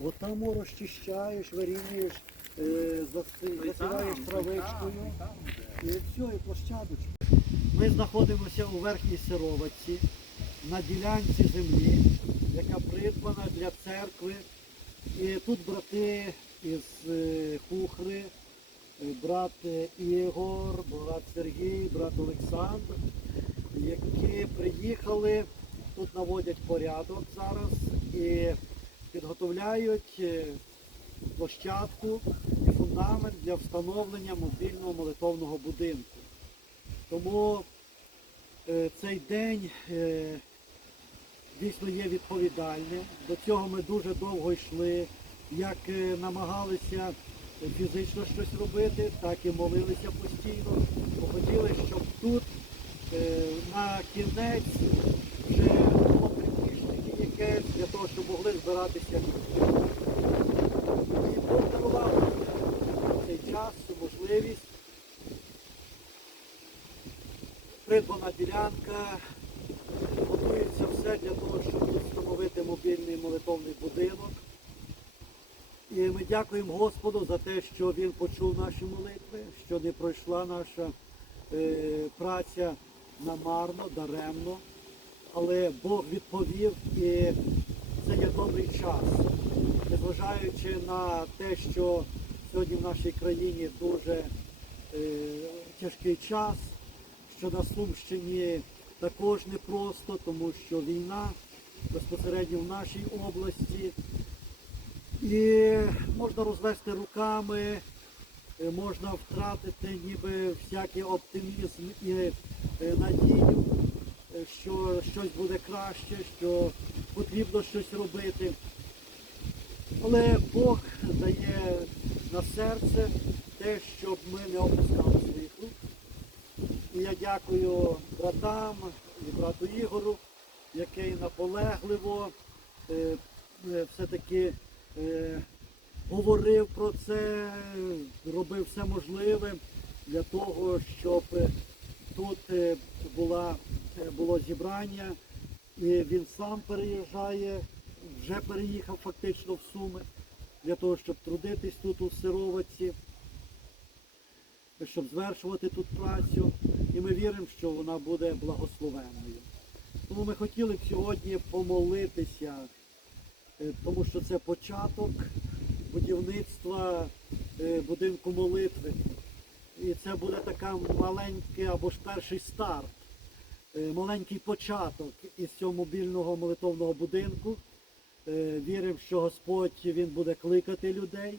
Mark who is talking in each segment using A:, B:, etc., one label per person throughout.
A: мати.
B: От там розчищаєш, вирівнюєш, е, заси- засіваєш травичкою. І все, і площадочка. Ми знаходимося у верхній сироватці на ділянці землі, яка придбана для церкви. І тут брати із е, Хухри, е, брат е, Ігор, брат Сергій, брат Олександр, які приїхали, тут наводять порядок зараз і підготовляють е, площадку і фундамент для встановлення мобільного молитовного будинку. Тому е, цей день е, дійсно є відповідальним. До цього ми дуже довго йшли, як намагалися фізично щось робити, так і молилися постійно. Хотіли, щоб тут на кінець приміщення для того, щоб могли збиратися. І Бог дарував цей час, цю можливість. Придбана ділянка, готується все для того, щоб встановити мобільний молитовний будинок. І ми дякуємо Господу за те, що Він почув наші молитви, що не пройшла наша е, праця намарно, даремно. Але Бог відповів і це є добрий час. Незважаючи на те, що сьогодні в нашій країні дуже е, тяжкий час, що на Сумщині також непросто, тому що війна безпосередньо в нашій області. І можна розвести руками, е, можна втратити ніби всякий оптимізм і е, надію, що щось буде краще, що потрібно щось робити. Але Бог дає на серце те, щоб ми не опускали своїх рук. І я дякую братам і брату Ігору, який наполегливо е, е, все-таки е, говорив про це, робив все можливе для того, щоб тут е, була, було зібрання. Він сам переїжджає, вже переїхав фактично в Суми для того, щоб трудитись тут у Сировиці щоб звершувати тут працю, і ми віримо, що вона буде благословенною. Тому ми хотіли б сьогодні помолитися, е, тому що це початок будівництва е, будинку молитви. І це буде така маленький або ж перший старт, е, маленький початок із цього мобільного молитовного будинку. Е, Віримо, що Господь Він буде кликати людей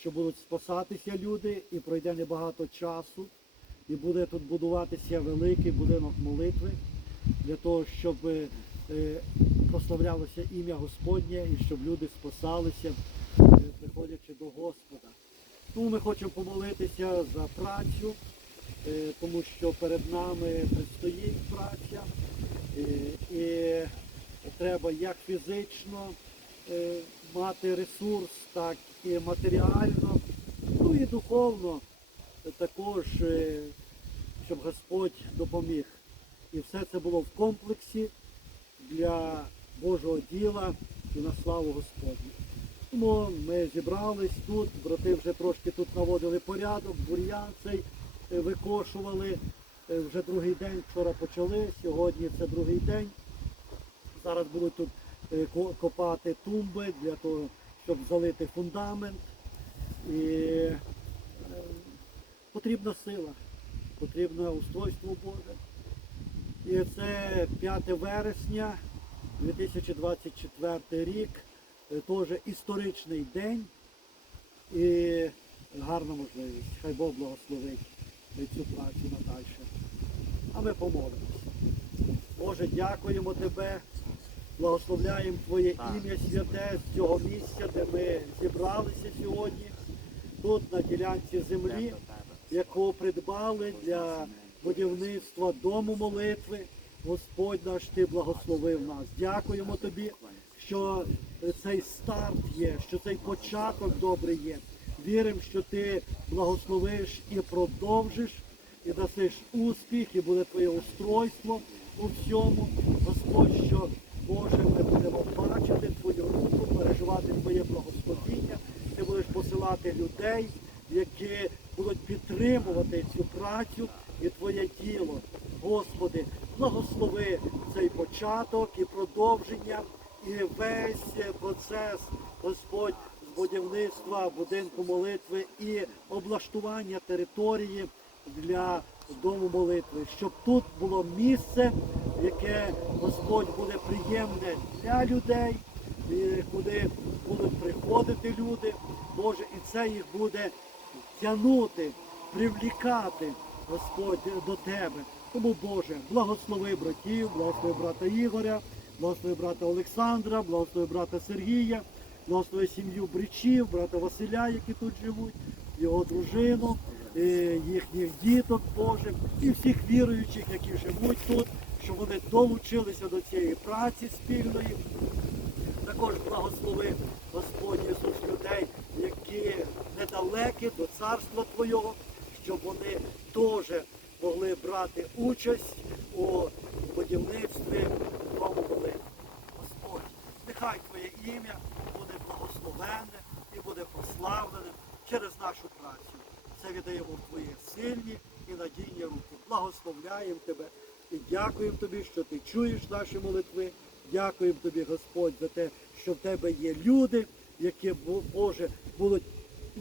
B: що будуть спасатися люди, і пройде небагато часу, і буде тут будуватися великий будинок молитви для того, щоб е, прославлялося ім'я Господнє і щоб люди спасалися, е, приходячи до Господа. Тому ми хочемо помолитися за працю, е, тому що перед нами предстоїть праця, е, і треба як фізично е, мати ресурс, так і матеріально, ну і духовно також, е, щоб Господь допоміг. І все це було в комплексі для Божого діла і на славу Господню. Тому ми зібрались тут, брати вже трошки тут наводили порядок, бур'ян цей е, викошували. Вже другий день вчора почали, сьогодні це другий день. Зараз будуть тут е, копати тумби для того, щоб залити фундамент. І е, потрібна сила, потрібне устройство Боже. І це 5 вересня 2024 рік, е, теж історичний день і гарна можливість. Хай Бог благословить цю працю надальше. А ми помолимося. Боже, дякуємо Тебе, благословляємо Твоє ім'я святе з цього місця, де ми зібралися сьогодні, тут на ділянці землі. яку придбали для будівництва дому молитви. Господь наш, ти благословив нас. Дякуємо тобі, що цей старт є, що цей початок добрий є. Віримо, що ти благословиш і продовжиш, і дасиш успіх, і буде твоє устройство у всьому. Господь, що Боже, ми будемо бачити Твою руку, переживати Твоє благословіння. Ти будеш посилати людей, які будуть підтримувати цю працю і Твоє діло. Господи, благослови цей початок і продовження, і весь процес, Господь, з будівництва будинку молитви і облаштування території для дому молитви, щоб тут було місце, яке Господь буде приємне для людей, куди будуть приходити люди, Боже, і це їх буде тягнути, привлікати, Господь, до Тебе. Тому, Боже, благослови братів, благослови брата Ігоря, благослови брата Олександра, благослови брата Сергія, благослови сім'ю Бричів, брата Василя, які тут живуть, його дружину, е, їхніх діток, Боже, і всіх віруючих, які живуть тут, щоб вони долучилися до цієї праці спільної. Також благослови Господь Ісус людей, які недалекі до царства Твого, щоб вони теж могли брати участь у будівництві дому молитви. Господь, нехай Твоє ім'я буде благословенне і буде прославлене через нашу працю. Це віддаємо в Твої сильні і надійні руки. Благословляємо Тебе і дякуємо Тобі, що Ти чуєш наші молитви. Дякуємо Тобі, Господь, за те, що в Тебе є люди, які, Боже, будуть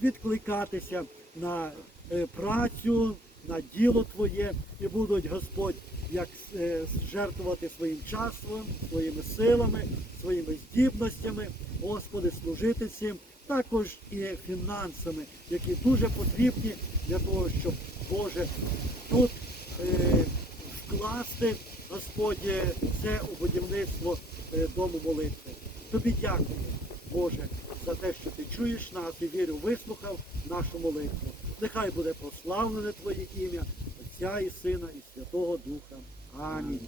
B: відкликатися на е, працю, на діло Твоє і будуть, Господь, як е, жертвувати своїм часом, своїми силами, своїми здібностями, Господи, служити цим, також і фінансами, які дуже потрібні для того, щоб Боже тут е, вкласти, Господь, це у будівництво е, дому молитви. Тобі дякую, Боже, за те, що ти чуєш нас і вірю, вислухав нашу молитву. Нехай буде прославлене Твоє ім'я, Отця і Сина, і Святого Духа. Амінь.